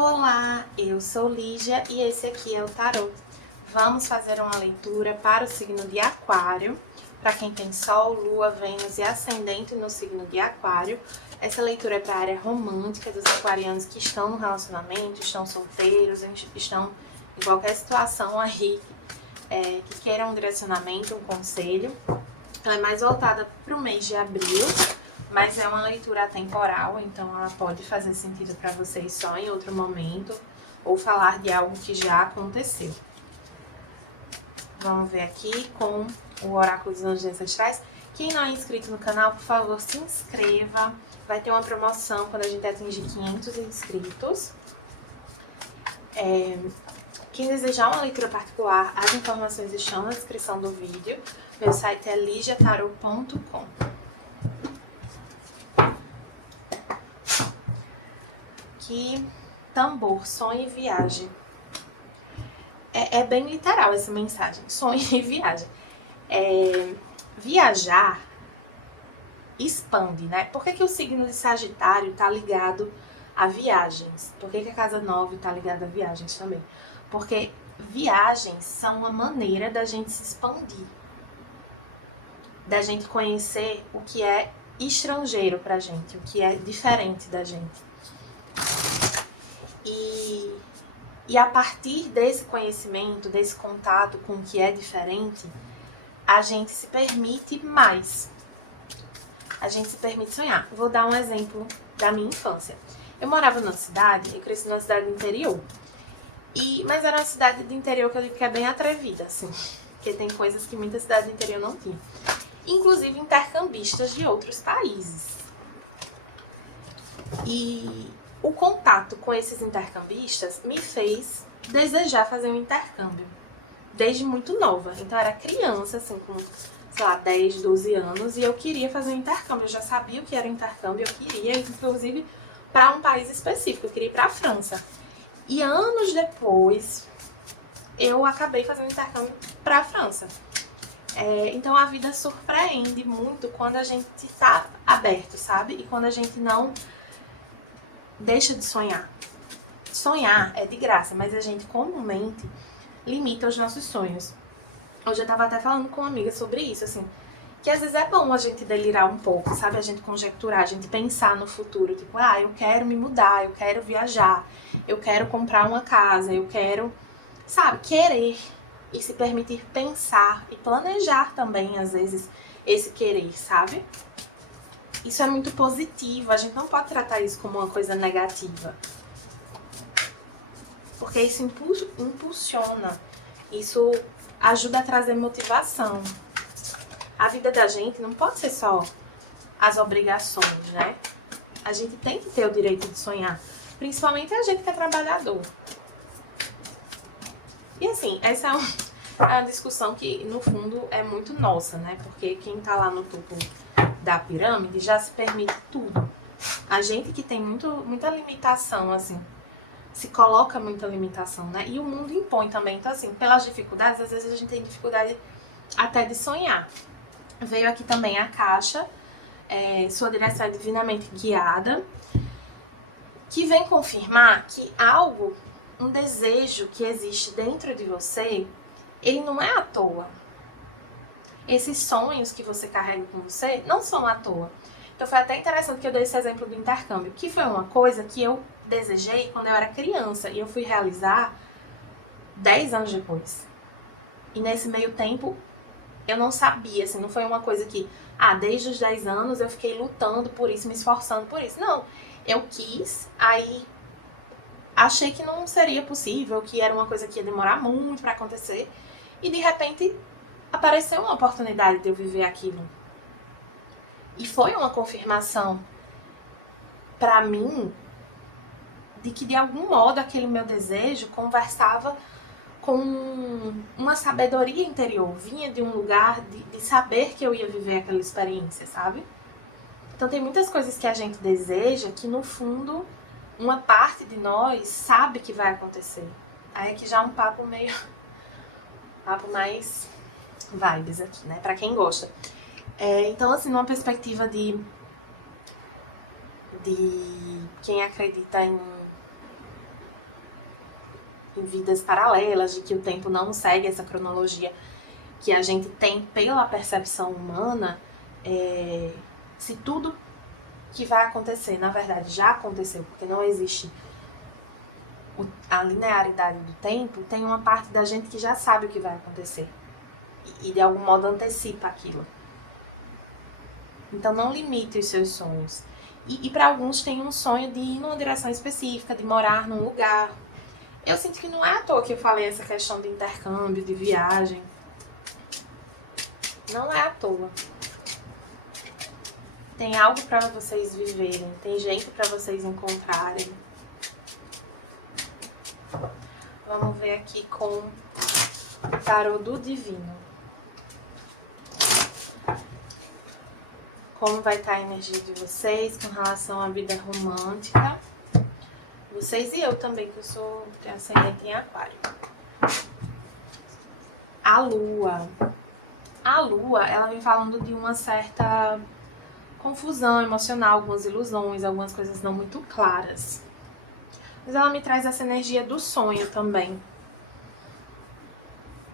Olá, eu sou Lígia e esse aqui é o tarô. Vamos fazer uma leitura para o signo de Aquário, para quem tem Sol, Lua, Vênus e Ascendente no signo de Aquário. Essa leitura é para a área romântica dos aquarianos que estão no relacionamento, estão solteiros, estão em qualquer situação aí que queiram um direcionamento, um conselho. Ela é mais voltada para o mês de abril, mas é uma leitura atemporal, então ela pode fazer sentido para vocês só em outro momento ou falar de algo que já aconteceu. Vamos ver aqui com o Oráculo dos Anjos Ancestrais. Quem não é inscrito no canal, por favor, se inscreva. Vai ter uma promoção quando a gente atingir 500 inscritos. Quem desejar uma leitura particular, as informações estão na descrição do vídeo. Meu site é ligiatarot.com. Aqui, tambor, sonho e viagem. É bem literal essa mensagem, sonho e viagem. Viajar expande, né? Por que o signo de Sagitário tá ligado a viagens? Por que a casa 9 tá ligada a viagens também? Porque viagens são uma maneira da gente se expandir, da gente conhecer o que é estrangeiro pra gente, o que é diferente da gente. E a partir desse conhecimento, desse contato com o que é diferente, a gente se permite mais. A gente se permite sonhar. Vou dar um exemplo da minha infância. Eu morava numa cidade, eu cresci numa cidade do interior. Mas era uma cidade do interior que eu digo que é bem atrevida, assim. Porque tem coisas que muita cidade do interior não tinha. Inclusive intercambistas de outros países. E o contato com esses intercambistas me fez desejar fazer um intercâmbio desde muito nova. Então eu era criança, assim, com, sei lá, 10, 12 anos, e eu queria fazer um intercâmbio. Eu já sabia o que era intercâmbio, eu queria, inclusive, para um país específico, eu queria ir para a França. E anos depois, eu acabei fazendo um intercâmbio para a França. Então a vida surpreende muito quando a gente está aberto, sabe? E quando a gente não deixa de sonhar. Sonhar é de graça, mas a gente comumente limita os nossos sonhos. Hoje eu tava até falando com uma amiga sobre isso, assim, que às vezes é bom a gente delirar um pouco, sabe? A gente conjecturar, a gente pensar no futuro, tipo, eu quero me mudar, eu quero viajar, eu quero comprar uma casa, eu quero, sabe, querer e se permitir pensar e planejar também, às vezes, esse querer, sabe? Isso é muito positivo, a gente não pode tratar isso como uma coisa negativa. Porque isso impulsiona, isso ajuda a trazer motivação. A vida da gente não pode ser só as obrigações, né? A gente tem que ter o direito de sonhar, principalmente a gente que é trabalhador. E assim, essa é uma discussão que, no fundo, é muito nossa, né? Porque quem tá lá no topo da pirâmide já se permite tudo. A gente que tem muita limitação, assim, se coloca muita limitação, né? E o mundo impõe também. Então, assim, pelas dificuldades, às vezes a gente tem dificuldade até de sonhar. Veio aqui também a caixa, sua direção é divinamente guiada, que vem confirmar que algo, um desejo que existe dentro de você, ele não é à toa. Esses sonhos que você carrega com você não são à toa. Então foi até interessante que eu dei esse exemplo do intercâmbio, que foi uma coisa que eu desejei quando eu era criança e eu fui realizar 10 anos depois. E nesse meio tempo eu não sabia, assim, não foi uma coisa que, desde os 10 anos eu fiquei lutando por isso, me esforçando por isso. Não, eu quis, aí achei que não seria possível, que era uma coisa que ia demorar muito pra acontecer e de repente apareceu uma oportunidade de eu viver aquilo. E foi uma confirmação pra mim de que de algum modo aquele meu desejo conversava com uma sabedoria interior, vinha de um lugar de saber que eu ia viver aquela experiência, sabe? Então tem muitas coisas que a gente deseja que no fundo uma parte de nós sabe que vai acontecer. Aí aqui já é um papo mais vibes aqui, né? Pra quem gosta. Então assim, numa perspectiva de quem acredita em em vidas paralelas, de que o tempo não segue essa cronologia que a gente tem pela percepção humana, se tudo que vai acontecer, na verdade, já aconteceu, porque não existe a linearidade do tempo, tem uma parte da gente que já sabe o que vai acontecer e de algum modo antecipa aquilo. Então não limite os seus sonhos. E para alguns tem um sonho de ir numa direção específica, de morar num lugar. Eu sinto que não é à toa que eu falei essa questão de intercâmbio, de viagem. Não é à toa. Tem algo para vocês viverem, tem gente para vocês encontrarem. Vamos ver aqui com o tarô do divino. Como vai estar a energia de vocês com relação à vida romântica. Vocês e eu também, que eu tenho ascendente em aquário. A lua. A lua, ela vem falando de uma certa confusão emocional, algumas ilusões, algumas coisas não muito claras. Mas ela me traz essa energia do sonho também.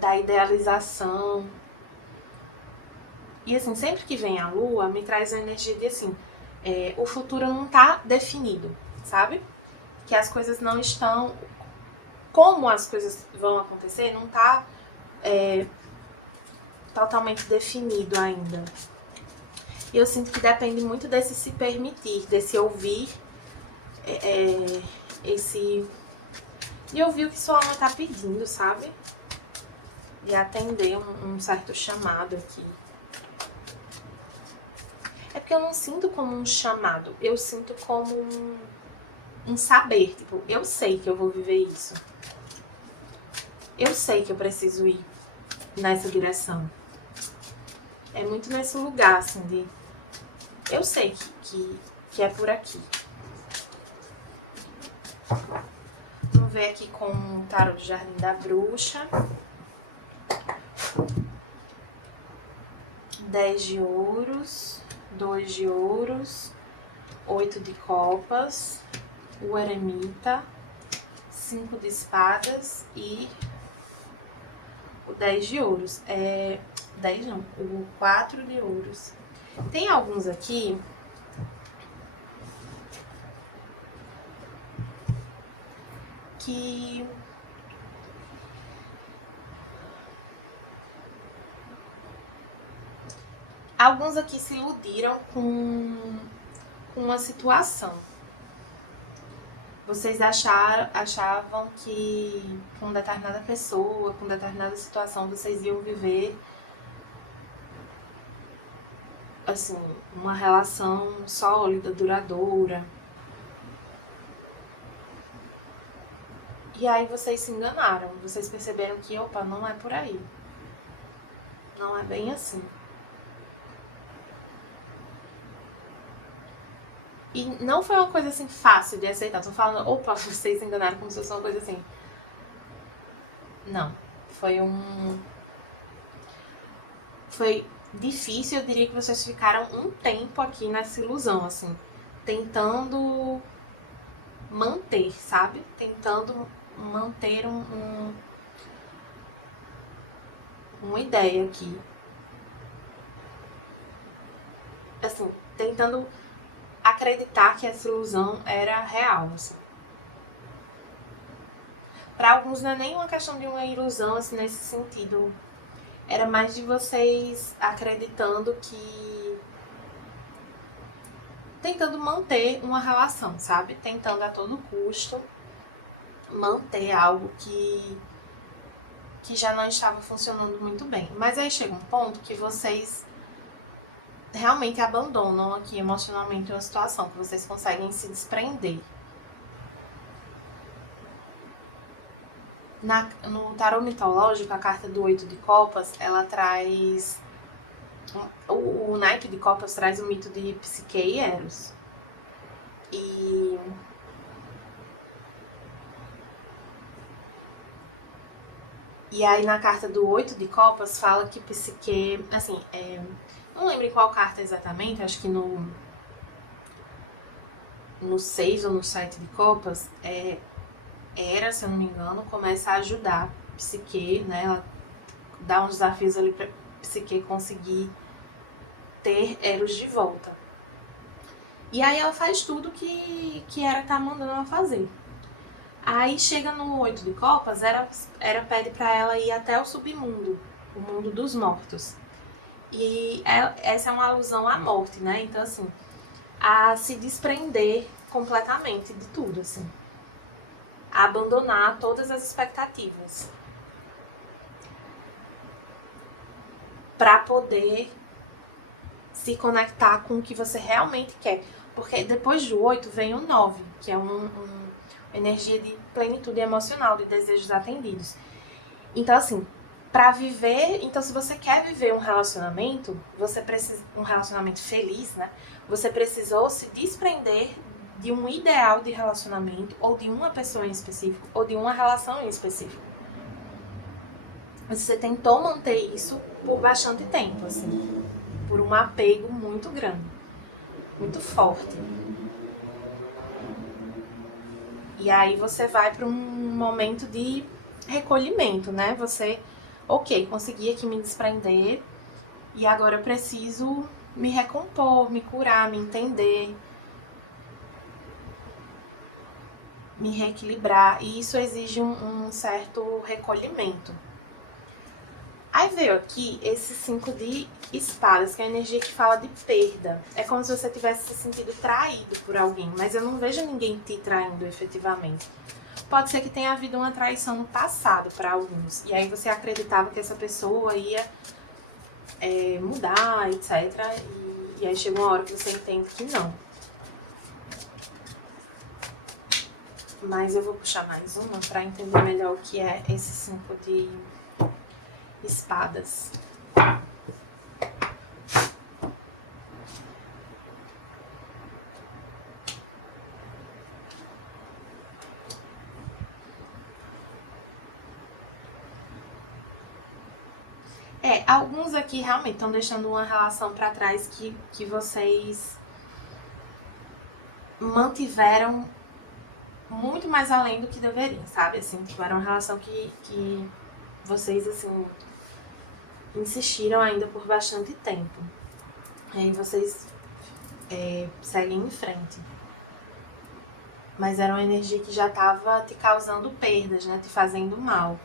Da idealização. E assim, sempre que vem a lua, me traz a energia de assim, o futuro não tá definido, sabe? Que as coisas não estão... Como as coisas vão acontecer, não tá totalmente definido ainda. E eu sinto que depende muito desse se permitir, desse ouvir, de ouvir o que sua alma tá pedindo, sabe? De atender um certo chamado aqui. É porque eu não sinto como um chamado, eu sinto como um saber. Tipo, eu sei que eu vou viver isso. Eu sei que eu preciso ir nessa direção. É muito nesse lugar, assim, de... Eu sei que é por aqui. Vamos ver aqui com o tarô do Jardim da Bruxa. 10 de ouros, 2 de ouros, 8 de copas, o eremita, 5 de espadas e o 10 de ouros. 10 não, o 4 de ouros. Tem alguns aqui que se iludiram com uma situação. Vocês achavam que com determinada pessoa, com determinada situação, vocês iam viver assim, uma relação sólida, duradoura. E aí vocês se enganaram, vocês perceberam que, opa, não é por aí. Não é bem assim. E não foi uma coisa assim fácil de aceitar. Tô falando, opa, vocês se enganaram como se fosse uma coisa assim. Não. Foi difícil, eu diria que vocês ficaram um tempo aqui nessa ilusão, assim. Tentando manter, sabe? Tentando manter uma ideia aqui. Assim, tentando acreditar que essa ilusão era real, assim. Para alguns não é nem uma questão de uma ilusão, assim, nesse sentido. Era mais de vocês acreditando que... Tentando manter uma relação, sabe? Tentando a todo custo manter algo que já não estava funcionando muito bem. Mas aí chega um ponto que vocês realmente abandonam aqui emocionalmente uma situação, que vocês conseguem se desprender. No tarô mitológico, a carta do 8 de copas, ela traz... O naipe de copas traz o mito de Psique e Eros. E aí na carta do 8 de copas fala que Psique... Assim, não lembro em qual carta exatamente, acho que no 6 ou no 7 de copas, Hera, se eu não me engano, começa a ajudar Psique, né? Ela dá uns desafios ali pra Psique conseguir ter Eros de volta. E aí ela faz tudo que Hera tá mandando ela fazer. Aí chega no 8 de copas, Hera pede pra ela ir até o submundo, o mundo dos mortos. E essa é uma alusão à morte, né? Então, assim, a se desprender completamente de tudo, assim. A abandonar todas as expectativas. Pra poder se conectar com o que você realmente quer. Porque depois do 8 vem o 9, que é uma energia de plenitude emocional, de desejos atendidos. Então, assim, pra viver... Então, se você quer viver um relacionamento, você precisa... Um relacionamento feliz, né? Você precisou se desprender de um ideal de relacionamento, ou de uma pessoa em específico, ou de uma relação em específico. Você tentou manter isso por bastante tempo, assim. Por um apego muito grande. Muito forte. E aí você vai para um momento de recolhimento, né? Você, ok, consegui aqui me desprender e agora eu preciso me recompor, me curar, me entender, me reequilibrar. E isso exige um certo recolhimento. Aí veio aqui esse 5 de espadas, que é a energia que fala de perda. É como se você tivesse se sentido traído por alguém, mas eu não vejo ninguém te traindo efetivamente. Pode ser que tenha havido uma traição no passado para alguns, e aí você acreditava que essa pessoa ia mudar, etc. E aí chega uma hora que você entende que não. Mas eu vou puxar mais uma para entender melhor o que é esse 5 de espadas. Alguns aqui realmente estão deixando uma relação pra trás que vocês mantiveram muito mais além do que deveriam, sabe? Assim, tipo, era uma relação que vocês, assim, insistiram ainda por bastante tempo. E aí vocês seguem em frente. Mas era uma energia que já tava te causando perdas, né? Te fazendo mal.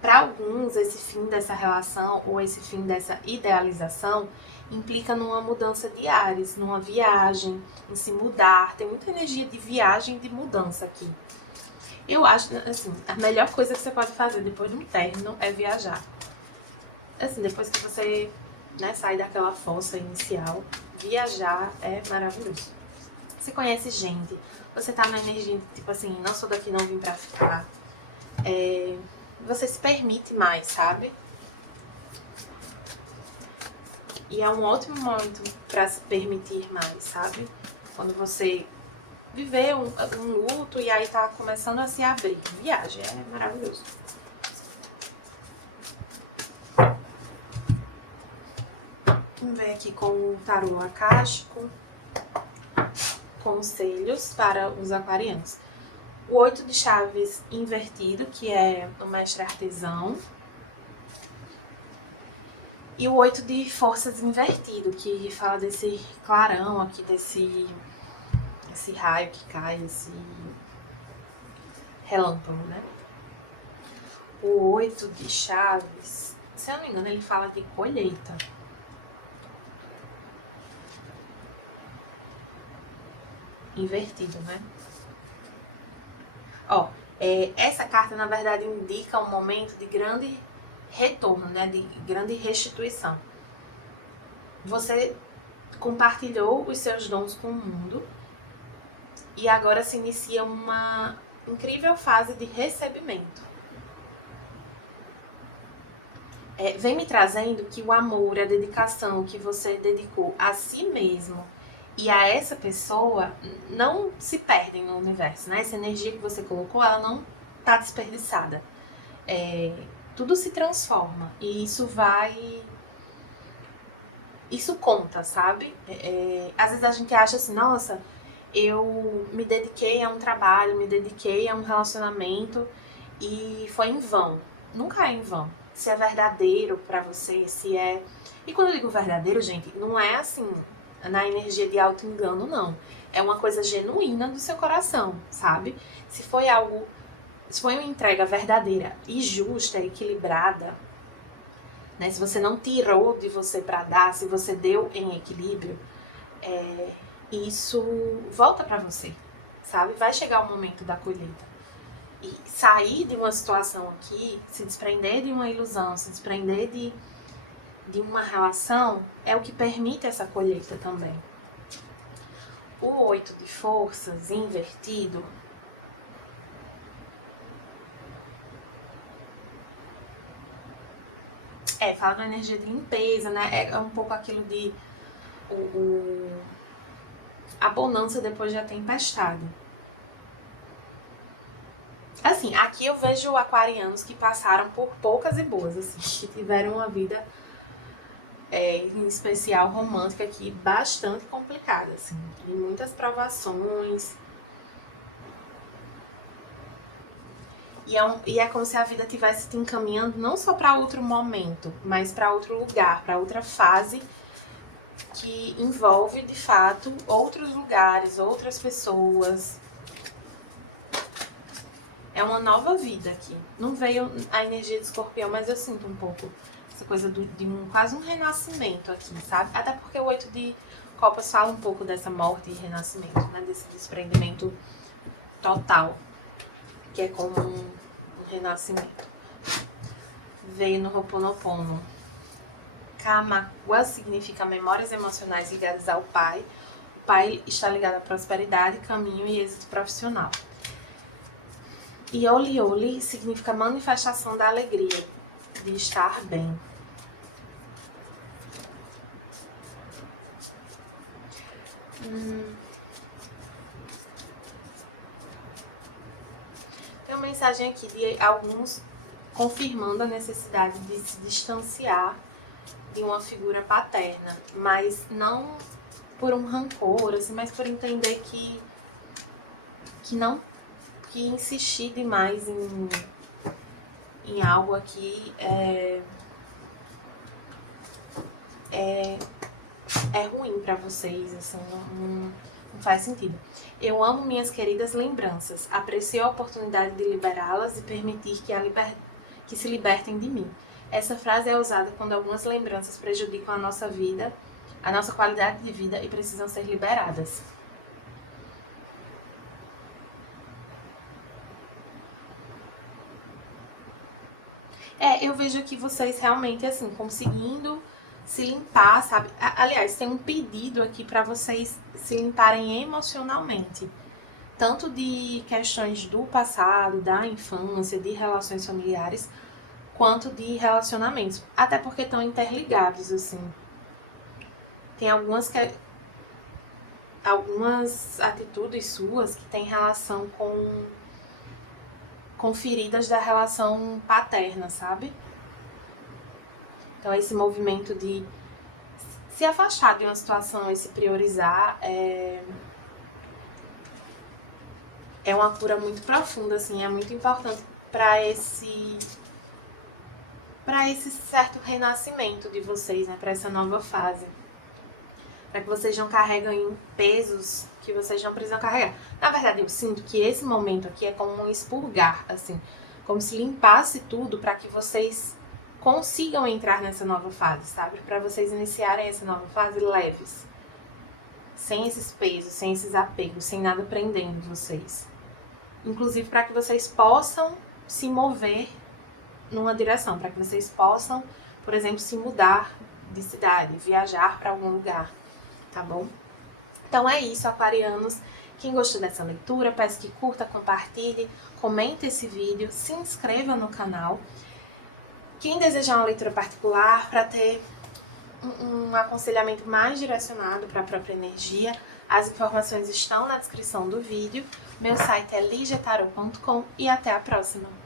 Para alguns, esse fim dessa relação ou esse fim dessa idealização implica numa mudança de ares, numa viagem, em se mudar. Tem muita energia de viagem e de mudança aqui. Eu acho, assim, a melhor coisa que você pode fazer depois de um término é viajar. Assim, depois que você, né, sai daquela fossa inicial, viajar é maravilhoso. Você conhece gente, você tá na energia de, tipo assim, não sou daqui, não vim pra ficar. Você se permite mais, sabe? E é um ótimo momento pra se permitir mais, sabe? Quando você viveu um luto e aí tá começando a se abrir. Viagem é maravilhoso. Vamos ver aqui com o tarô akáshico. Conselhos para os aquarianos. O 8 de chaves invertido, que é o mestre artesão. E o 8 de forças invertido, que fala desse clarão aqui, desse raio que cai, esse relâmpago, né? O 8 de chaves, se eu não me engano, ele fala de colheita. Invertido, né? Ó, essa carta, na verdade, indica um momento de grande retorno, né? De grande restituição. Você compartilhou os seus dons com o mundo e agora se inicia uma incrível fase de recebimento. Vem me trazendo que o amor, a dedicação que você dedicou a si mesmo e a essa pessoa não se perdem no universo, né? Essa energia que você colocou, ela não tá desperdiçada. Tudo se transforma e isso vai... Isso conta, sabe? Às vezes a gente acha assim, nossa, eu me dediquei a um trabalho, me dediquei a um relacionamento e foi em vão. Nunca é em vão. Se é verdadeiro pra você, se é... E quando eu digo verdadeiro, gente, não é assim, na energia de auto-engano, não. É uma coisa genuína do seu coração, sabe? Se foi algo... Se foi uma entrega verdadeira e justa, equilibrada, né? Se você não tirou de você pra dar, se você deu em equilíbrio, isso volta pra você, sabe? Vai chegar o momento da colheita. E sair de uma situação aqui, se desprender de uma ilusão, se desprender de uma relação, é o que permite essa colheita também. O 8 de forças invertido fala da energia de limpeza, né? É um pouco aquilo de a bonança depois da tempestade. Assim, aqui eu vejo aquarianos que passaram por poucas e boas, assim, que tiveram uma vida, em especial romântica aqui, bastante complicada, assim, e muitas provações. E é como se a vida estivesse te encaminhando não só para outro momento, mas para outro lugar, para outra fase que envolve, de fato, outros lugares, outras pessoas. É uma nova vida aqui. Não veio a energia de escorpião, mas eu sinto um pouco essa coisa de quase um renascimento aqui, sabe? Até porque o 8 de copas fala um pouco dessa morte e renascimento, né? Desse desprendimento total, que é como um renascimento. Veio no Ho'oponopono. Kamawa significa memórias emocionais ligadas ao pai. O pai está ligado à prosperidade, caminho e êxito profissional. E Oli significa manifestação da alegria, de estar bem. Tem uma mensagem aqui de alguns confirmando a necessidade de se distanciar de uma figura paterna, mas não por um rancor, assim, mas por entender que insistir demais em algo aqui é ruim pra vocês, assim, não faz sentido. Eu amo minhas queridas lembranças, aprecio a oportunidade de liberá-las e permitir que se libertem de mim. Essa frase é usada quando algumas lembranças prejudicam a nossa vida, a nossa qualidade de vida e precisam ser liberadas. Eu vejo aqui vocês realmente, assim, conseguindo se limpar, sabe? Aliás, tem um pedido aqui pra vocês se limparem emocionalmente. Tanto de questões do passado, da infância, de relações familiares, quanto de relacionamentos. Até porque estão interligados, assim. Tem algumas atitudes suas que têm relação com feridas da relação paterna, sabe? Então esse movimento de se afastar de uma situação e se priorizar é uma cura muito profunda, assim, é muito importante para esse certo renascimento de vocês, né, para essa nova fase. Para que vocês não carreguem pesos que vocês não precisam carregar. Na verdade, eu sinto que esse momento aqui é como um expurgar, assim, como se limpasse tudo para que vocês consigam entrar nessa nova fase, sabe? Para vocês iniciarem essa nova fase leves, sem esses pesos, sem esses apegos, sem nada prendendo vocês. Inclusive para que vocês possam se mover numa direção, para que vocês possam, por exemplo, se mudar de cidade, viajar para algum lugar, tá bom? Então é isso, aquarianos. Quem gostou dessa leitura, peço que curta, compartilhe, comente esse vídeo, se inscreva no canal. Quem desejar uma leitura particular para ter um aconselhamento mais direcionado para a própria energia, as informações estão na descrição do vídeo. Meu site é ligetarot.com e até a próxima!